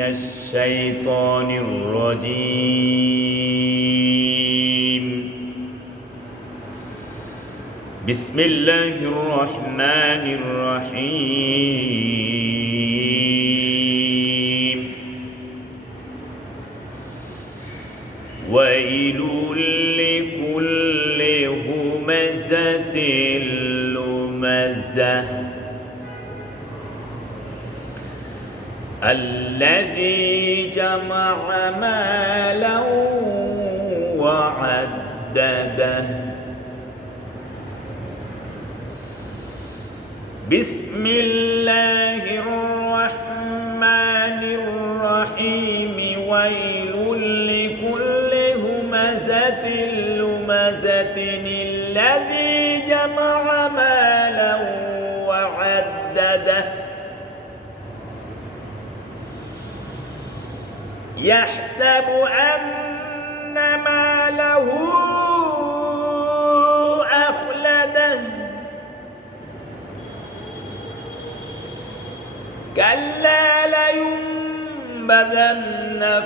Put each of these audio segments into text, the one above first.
الشيطان الرجيم. بسم الله الرحمن الرحيم. ويل لكل همزة لمزة. الذي جمع مالا وعدده. بسم الله الرحمن الرحيم. ويل لكل همزة لمزة الذي جمع يحسب أن ماله أخلده. كلا لينبذن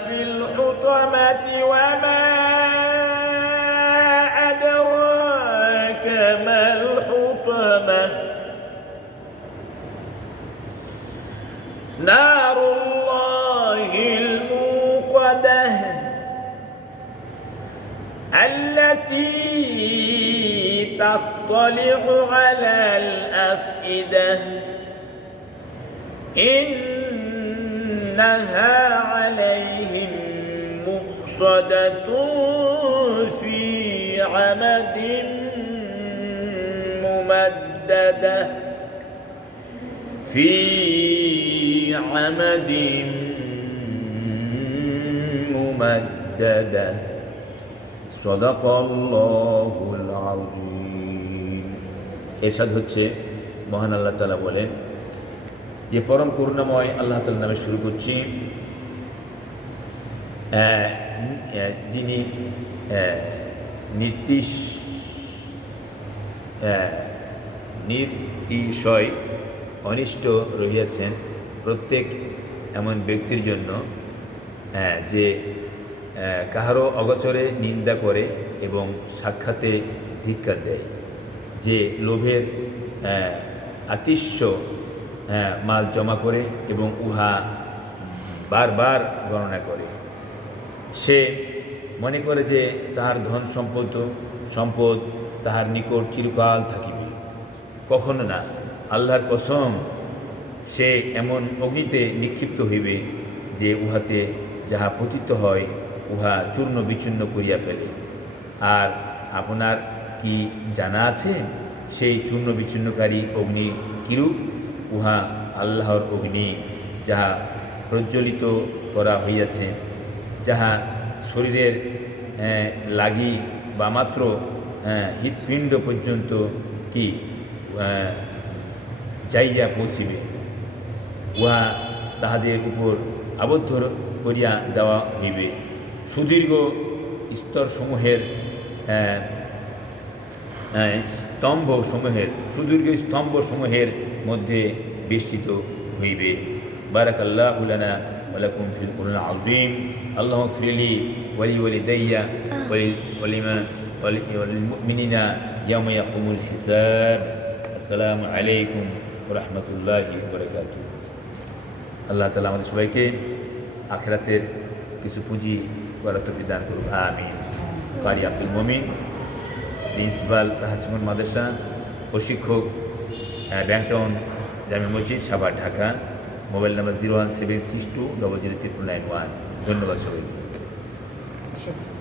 في الحطمة وما أدراك ما الحطمة. الموقدة التي تطلع على الأفئدة. إنها عليهم مؤصدة في عمد ممددة. في عمد ممددة صدق الله العظيم এরশাদ হচ্ছে মহান আল্লাহ তালা বলেন যে পরম করুণাময় আল্লাহ তালার নামে শুরু করছি আহ, আহ, যিনি আহ, নির্দিশ আহ, নির্দিশয় অনিষ্ট রহিয়াছেন প্রত্যেক এমন ব্যক্তির জন্য আহ, যে আহ, কাহারও অগচরে নিন্দা করে এবং সাক্ষাতে ধিক্কার দেয়, যে লোভের আতিশ্য মাল জমা করে এবং উহা বারবার গণনা করে। সে মনে করে যে তাহার ধন সম্পদ সম্পদ তাহার নিকট চিরকাল থাকিবে। কখনো না, আল্লাহর কসম, সে এমন অগ্নিতে নিক্ষিপ্ত হইবে যে উহাতে যাহা পতিত হয় উহা চূর্ণ বিচ্ছিন্ন করিয়া ফেলে। আর আপনার কি জানা আছে? সেই চূর্ণ বিচ্ছিন্নকারী অগ্নি কিরূপ? উহা আল্লাহর অগ্নি, যাহা প্রজ্বলিত করা হইয়াছে, যাহা শরীরের লাগি বা মাত্র হৃৎপিণ্ড পর্যন্ত কি যাইয়া পৌঁছিবে। উহা তাহাদের উপর আবদ্ধ করিয়া দেওয়া হইবে। সুদীর্ঘ স্তরসমূহের হ্যাঁ, হ্যাঁ, স্তম্ভসমূহের, সুদীর্ঘ স্তম্ভসমূহের মধ্যে বিস্তৃত হইবে। বারাক আল্লাহুলানা ওয়ালাকুম ফিল কুরআন আযীম। আল্লাহু ফিরলি ওয়ালি ওয়ালিদাইয়া ওয়ালিমান ওয়ালিলমুমিনিনা ইয়াওমা ইয়াকুমুল হিসাব। আসসালামু আলাইকুম ওয়া রাহমাতুল্লাহি ওয়া বারাকাতুহু। আল্লাহ তাআলা আমাদের সবাইকে আখেরাতের কিছু পুঁজি বিধান করুক, আমিন। কারি আব্দুল মমিন, প্রিন্সিপাল তাহাসিমুল মাদ্রাসা, প্রশিক্ষক ব্যাংকটাউন জামে মসজিদ, Savar, Dhaka. Mobile number zero one seven six two double zero triple nine one ধন্যবাদ সবাই Sure.